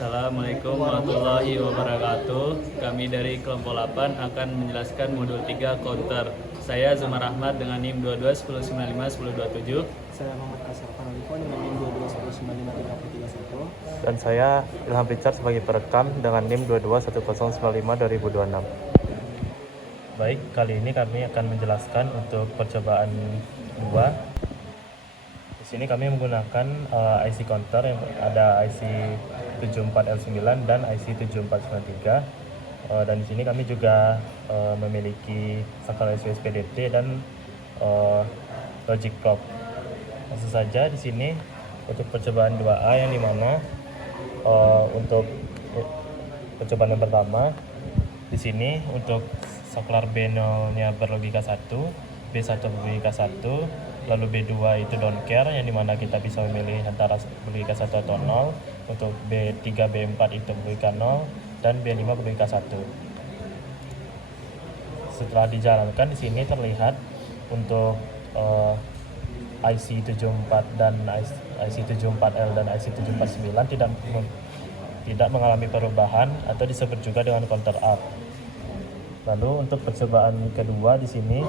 Assalamualaikum warahmatullahi wabarakatuh. Kami dari kelompok 8 akan menjelaskan modul 3 counter. Saya Zumar Ahmad dengan NIM 22 1095 1027. Saya Muhammad Kasar Panalipo dengan NIM 22 1095 3031. Dan saya Ilham Richard sebagai perekam dengan NIM 22 1095 2026. Baik, kali ini kami akan menjelaskan untuk percobaan 2. Di sini kami menggunakan IC counter yang ada IC 74L9 dan IC 7493. Dan di sini kami juga memiliki saklar SPDT dan logic probe. Langsung saja di sini untuk percobaan 2A yang dimana untuk percobaan yang pertama di sini untuk saklar B0-nya berlogika 1, B1 berlogika 1, lalu B2 itu don't care yang dimana kita bisa memilih antara berlogika 1 atau 0, untuk B3, B4 itu berlogika 0, dan B5 berlogika 1. Setelah dijalankan di sini terlihat untuk IC74 dan IC74L dan IC749 tidak mengalami perubahan atau disebut juga dengan counter up. Lalu untuk percobaan kedua di sini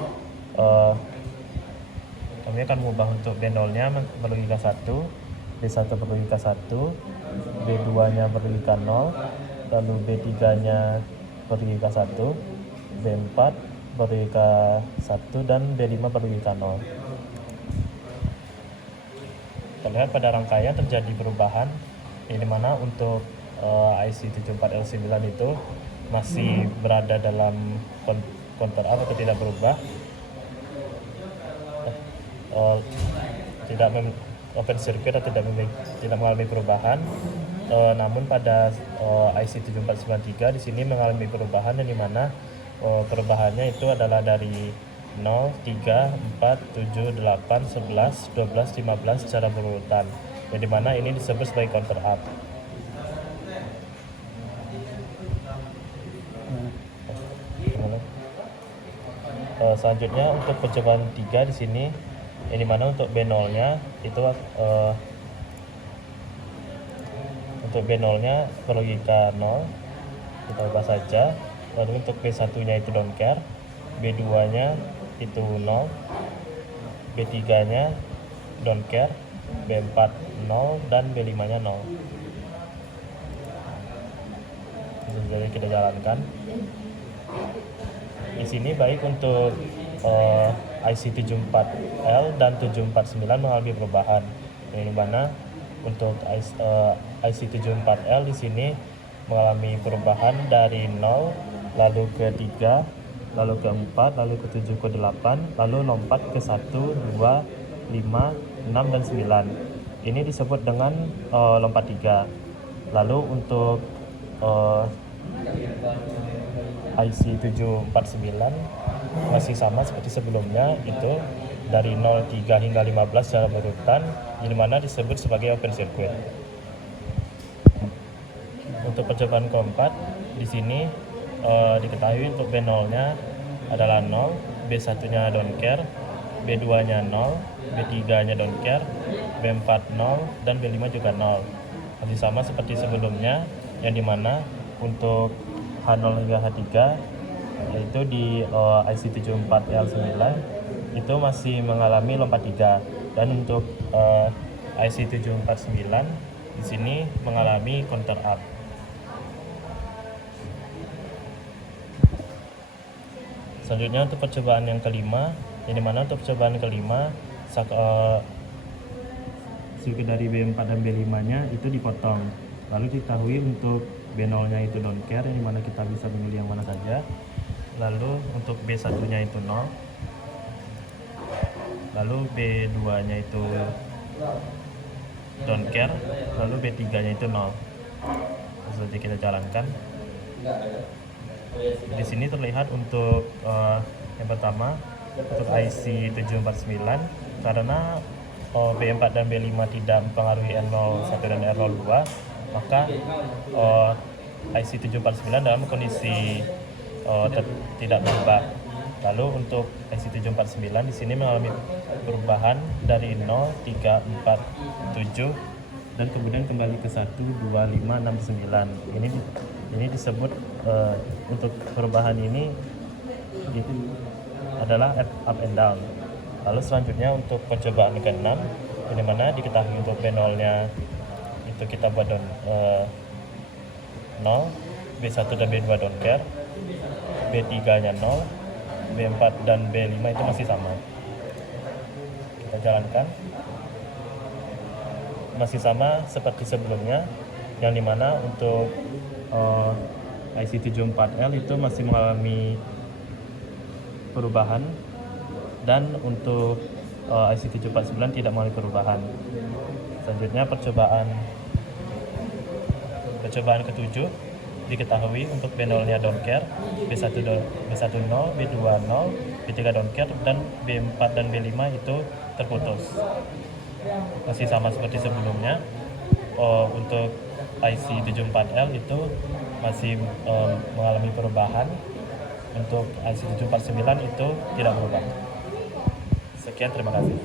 kami akan mengubah untuk B0-nya berlogika 1, B1 berlogika 1, B2-nya berlogika 0, lalu B3-nya berlogika 1, B4 berlogika 1, dan B5 berlogika 0. Terlihat pada rangkaian terjadi perubahan di mana untuk IC74L9 itu masih berada dalam counter up atau tidak berubah, open circuit atau tidak mengalami perubahan. Namun pada IC7493 di sini mengalami perubahan yang dimana perubahannya itu adalah dari 0, 3, 4, 7, 8, 11, 12, 15 secara berurutan, yang dimana ini disebut sebagai counter up. Selanjutnya untuk percobaan 3 di sini yang dimana untuk B0-nya itu untuk B0-nya berlogika 0, kita ubah saja. Lalu untuk B1-nya itu don't care, B2-nya itu 0, B3-nya don't care, B4 0, dan B5-nya 0. Jadi kita jalankan. Di sini baik untuk IC74L dan 749 mengalami perubahan, yang dimana untuk IC74L di sini mengalami perubahan dari 0, lalu ke 3, lalu ke 4, lalu ke 7, ke 8, lalu lompat ke 1, 2, 5, 6, dan 9. Ini disebut dengan lompat 3. Lalu untuk IC749 masih sama seperti sebelumnya, itu dari 0, 3 hingga 15 secara berurutan, di mana disebut sebagai open circuit. Untuk percobaan keempat di sini diketahui untuk B0-nya adalah 0, B1-nya don't care, B2-nya 0, B3-nya don't care, B4 0, dan B5 juga 0. Masih sama seperti sebelumnya, yang dimana untuk H0 hingga H3 yaitu di IC74L9 itu masih mengalami lompat 3, dan untuk IC749 di sini mengalami counter up. Selanjutnya untuk percobaan yang kelima, yang dimana untuk percobaan kelima sirkuit dari B4 dan B5-nya itu dipotong. Lalu diketahui untuk B0-nya itu don't care, yang dimana kita bisa memilih yang mana saja. Lalu untuk B1-nya itu 0, lalu B2-nya itu don't care, lalu B3-nya itu 0. Selanjutnya kita jalankan. Di sini terlihat untuk yang pertama untuk IC749, karena B4 dan B5 tidak mempengaruhi R01 dan R02, maka IC749 dalam kondisi tidak berubah. Lalu untuk IC749 di sini mengalami perubahan dari 0, 3, 4, 7, 8, dan kemudian kembali ke 1, 2, 5, 6, 9. Ini disebut untuk perubahan ini adalah up and down. Lalu selanjutnya untuk percobaan ke-6, di mana diketahui untuk B0-nya itu kita buat 0, B1 dan B2 don't care, B3-nya 0, B4 dan B5 itu masih sama. Kita jalankan. Masih sama seperti sebelumnya, yang dimana untuk IC74L itu masih mengalami perubahan, dan untuk IC749 tidak mengalami perubahan. Selanjutnya percobaan ke-7 diketahui untuk B0-nya don't care, B1 0, B2 0, B3 don't care, dan B4 dan B5 itu terputus. Masih sama seperti sebelumnya. Untuk IC74L itu masih mengalami perubahan. Untuk IC749 itu tidak berubah. Sekian, terima kasih.